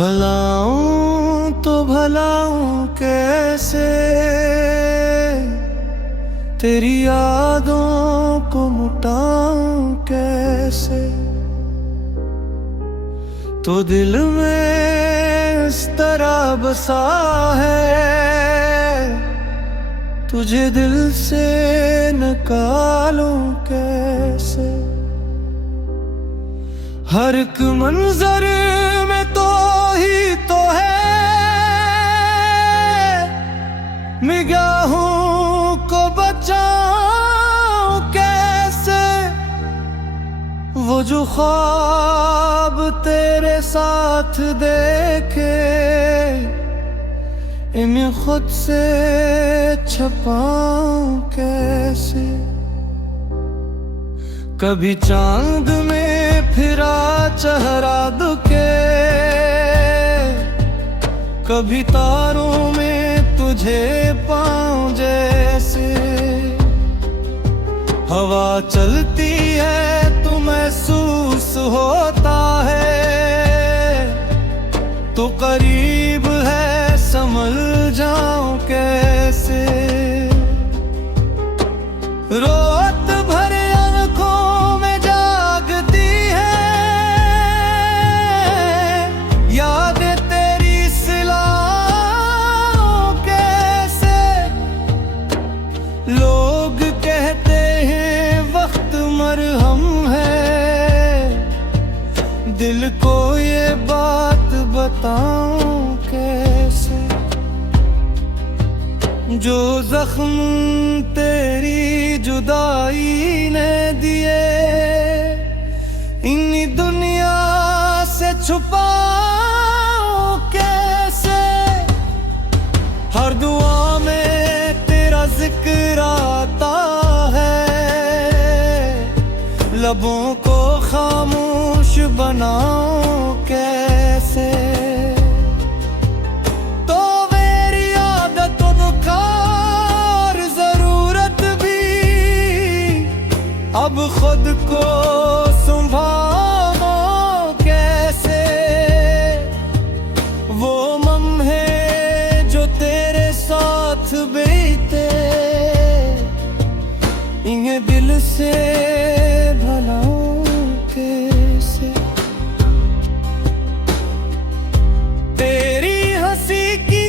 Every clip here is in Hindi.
भलाऊं तो भलाऊं कैसे, तेरी यादों को मुटाऊं कैसे। तो दिल में इस तरह बसा है, तुझे दिल से निकालूं कैसे। हर एक मंजर में तो ही तो है, निगाहों को बचाऊं कैसे। वो जो ख्वाब तेरे साथ देखे, इन्हें खुद से छुपाऊं कैसे। कभी चांद में फिरा चेहरा दुखे, कभी तारों में तुझे पाऊं जैसे। हवा चलती है तो महसूस होता है, तो करीब है समझ जाऊं कैसे। रोत भरे आंखों में जागती है यादें तेरी, सिलाऊं कैसे। लोग कहते हैं वक्त मरहम है, दिल को ये बात बताऊं कैसे। जो जख्म तेरी जुदाई ने दिए, इन्हीं दुनिया से छुपाऊं कैसे। हर दुआ में तेरा जिक्र आता है, लबों को खामोश बनाऊं कैसे। अब खुद को संभालो कैसे। वो लम्हे जो तेरे साथ बीते, इन्हें दिल से भुलाऊं कैसे। तेरी हंसी की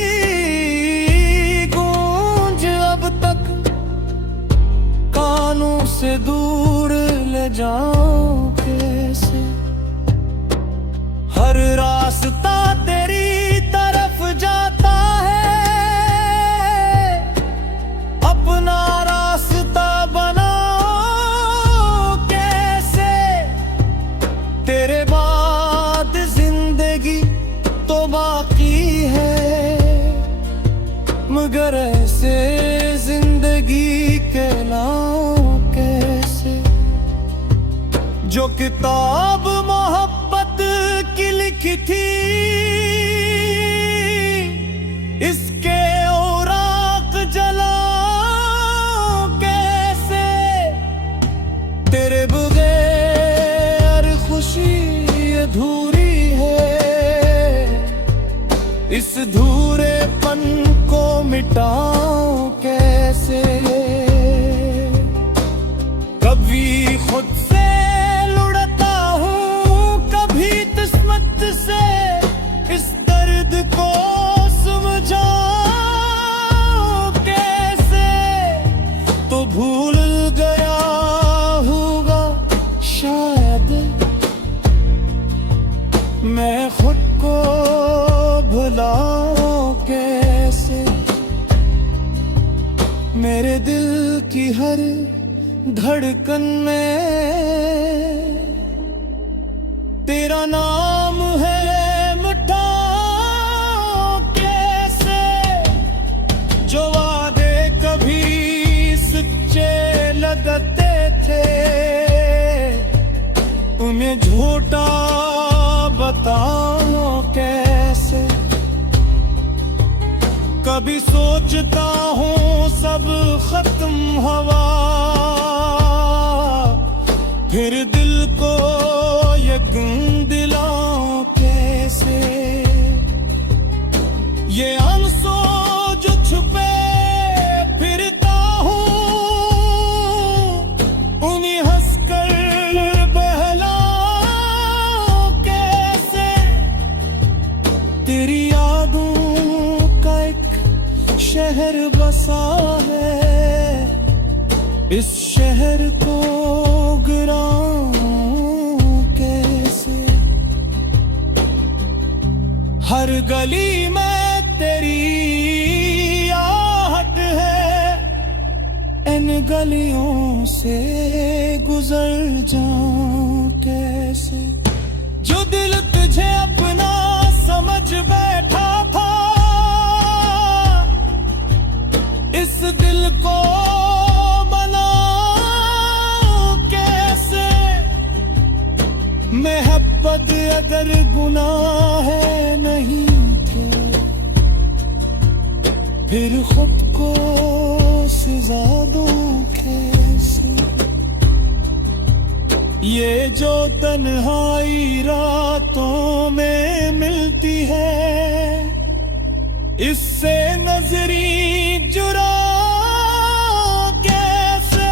गूंज अब तक कानों से दूर ले जाऊं कैसे। हर रास्ता तेरी तरफ जाता है, अपना रास्ता बनाऊं कैसे। तेरे बाद जिंदगी तो बाकी है, मगर ऐसे जिंदगी कहलाऊं कैसे। जो किताब मोहब्बत की लिखी थी, इसके औराक जलाऊं कैसे। तेरे बगैर खुशी अधूरी है, इस धूरेपन को मिटाऊं कैसे। कभी खुद से लुढ़ता हूँ, कभी किस्मत से इस दर्द को समझाऊं कैसे। तो भूल गया होगा शायद मैं खुद को भुलाऊं कैसे। मेरे दिल की हर धड़कन में तेरा नाम है, मिटाऊं कैसे। जो वादे कभी सच्चे लगते थे, उन्हें झूठा बताऊं कैसे। कभी सोचता हूँ सब खत्म हुआ, फिर दिल को यकीन दिलाऊं कैसे। ये आंसू जो छुपे फिरता हूँ, उन्हीं हंसकर बहला कैसे। तेरी यादों का एक शहर बसा है, इस शहर को गिराऊं कैसे। हर गली में तेरी आहट है, इन गलियों से गुजर जाऊं कैसे। जो दिल तुझे अपना समझ बैठा था, इस दिल को मोहब्बत अगर गुनाह है नहीं थे, फिर खुद को सजा दूं कैसे। ये जो तन्हाई रातों में मिलती है, इससे नजरी जुरा कैसे।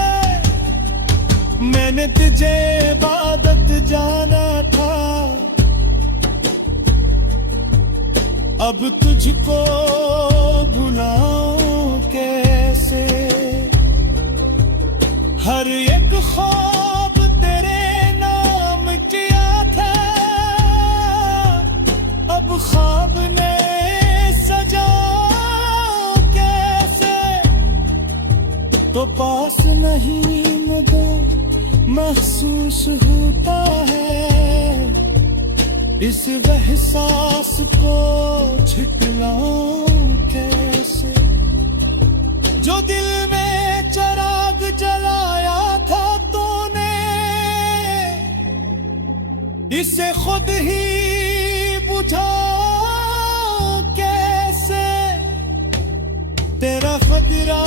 मैंने तुझे इबादत जाना था, अब तुझको भुलाऊं कैसे। हर एक ख्वाब तेरे नाम किया था, अब ख्वाब ने सजा कैसे। तो पास नहीं मगर महसूस होता है, इस एहसास को झुठलाऊं कैसे। जो दिल में चिराग जलाया था तूने, इसे खुद ही बुझा कैसे। तेरा खतरा